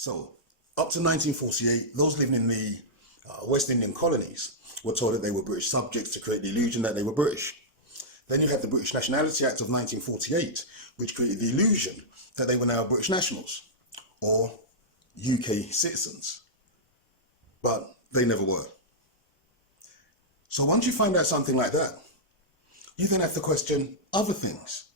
So, up to 1948, those living in the West Indian colonies were told that they were British subjects to create the illusion that they were British. Then you have the British Nationality Act of 1948, which created the illusion that they were now British nationals or UK citizens, but they never were. So once you find out something like that, you then have to question other things.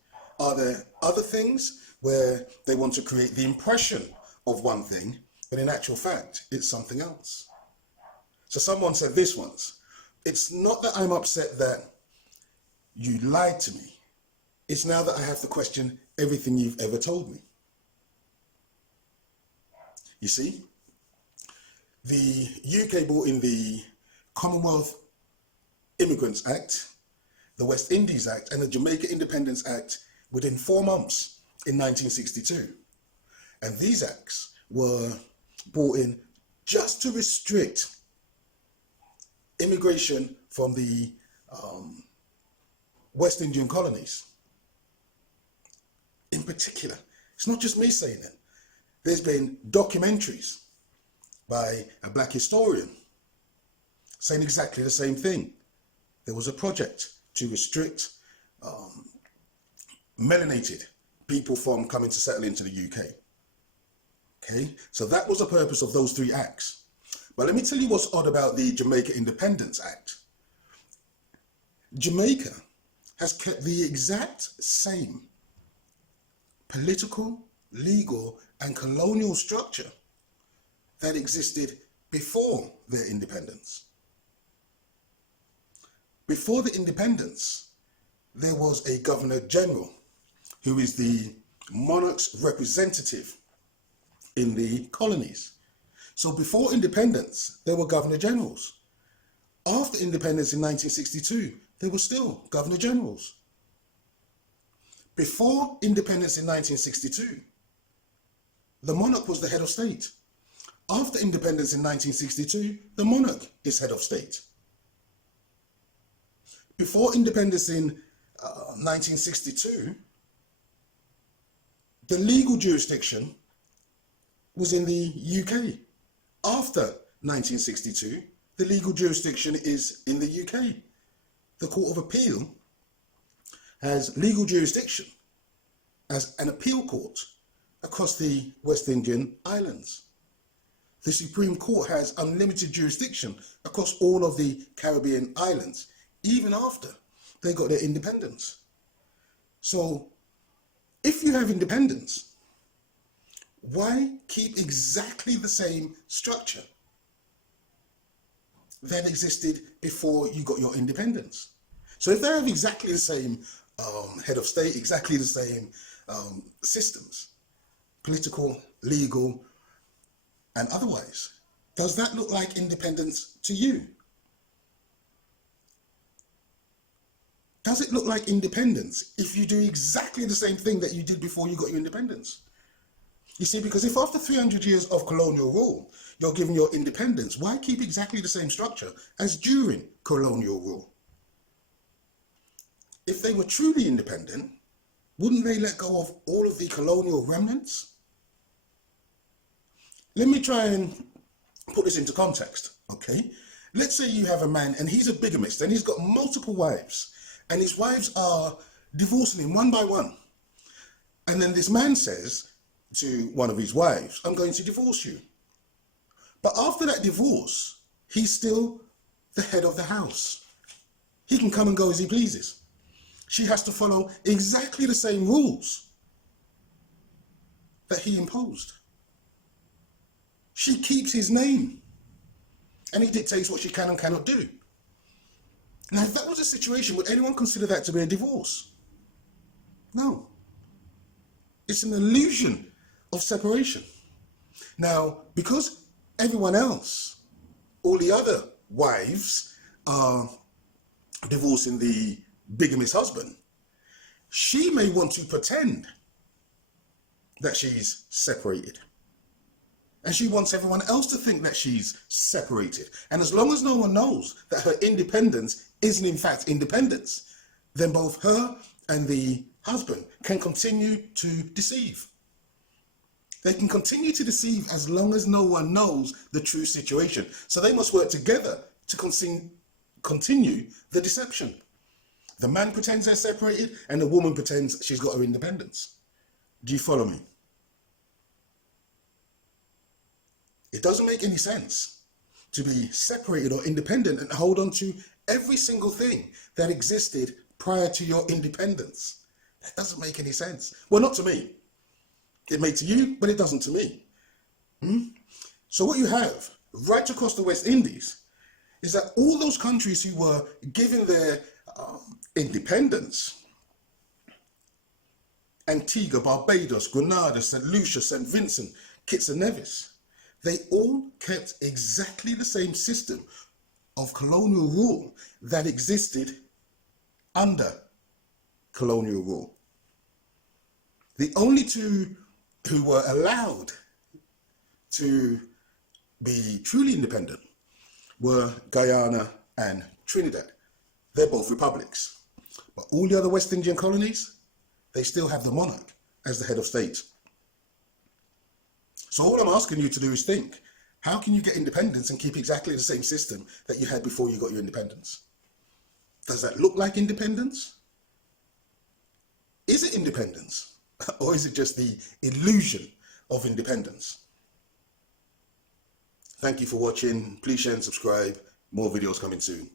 Are there other things where they want to create the impression of one thing, but in actual fact, it's something else? So someone said this once, it's not that I'm upset that you lied to me. It's now that I have to question everything you've ever told me. You see, the UK brought in the Commonwealth Immigrants Act, the West Indies Act, and the Jamaica Independence Act within 4 months in 1962. And these acts were brought in just to restrict immigration from the West Indian colonies. In particular, it's not just me saying it. There's been documentaries by a black historian saying exactly the same thing. There was a project to restrict melanated people from coming to settle into the UK. Okay, so that was the purpose of those 3 acts. But let me tell you what's odd about the Jamaica Independence Act. Jamaica has kept the exact same political, legal, and colonial structure that existed before their independence. Before the independence, there was a Governor General who is the monarch's representative in the colonies. So before independence, there were Governor Generals. After independence in 1962, there were still Governor Generals. Before independence in 1962, the monarch was the head of state. After independence in 1962, the monarch is head of state. Before independence in 1962, the legal jurisdiction was in the UK. After 1962, the legal jurisdiction is in the UK. The Court of Appeal has legal jurisdiction as an appeal court across the West Indian Islands. The Supreme Court has unlimited jurisdiction across all of the Caribbean islands, even after they got their independence. So, if you have independence, why keep exactly the same structure that existed before you got your independence? So if they have exactly the same head of state, exactly the same systems, political, legal, and otherwise, does that look like independence to you? Does it look like independence if you do exactly the same thing that you did before you got your independence? You see, because if after 300 years of colonial rule, you're given your independence, why keep exactly the same structure as during colonial rule? If they were truly independent, wouldn't they let go of all of the colonial remnants? Let me try and put this into context, okay? Let's say you have a man and he's a bigamist and he's got multiple wives and his wives are divorcing him one by one. And then this man says to one of his wives, I'm going to divorce you. But after that divorce, he's still the head of the house. He can come and go as he pleases. She has to follow exactly the same rules that he imposed. She keeps his name and he dictates what she can and cannot do. Now, if that was a situation, would anyone consider that to be a divorce? No. It's an illusion of separation. Now, because everyone else, all the other wives are divorcing the bigamist husband, she may want to pretend that she's separated. And she wants everyone else to think that she's separated. And as long as no one knows that her independence isn't in fact independence, then both her and the husband can continue to deceive. They can continue to deceive as long as no one knows the true situation. So they must work together to continue the deception. The man pretends they're separated and the woman pretends she's got her independence. Do you follow me? It doesn't make any sense to be separated or independent and hold on to every single thing that existed prior to your independence. That doesn't make any sense. Well, not to me. It may to you, but it doesn't to me. So what you have right across the West Indies is that all those countries who were given their independence, Antigua, Barbados, Grenada, St. Lucia, St. Vincent, Kitts and Nevis, they all kept exactly the same system of colonial rule that existed under colonial rule. The only two who were allowed to be truly independent were Guyana and Trinidad. They're both republics. But all the other West Indian colonies, they still have the monarch as the head of state. So all I'm asking you to do is think, how can you get independence and keep exactly the same system that you had before you got your independence? Does that look like independence? Is it independence? Or is it just the illusion of independence? Thank you for watching. Please share and subscribe. More videos coming soon.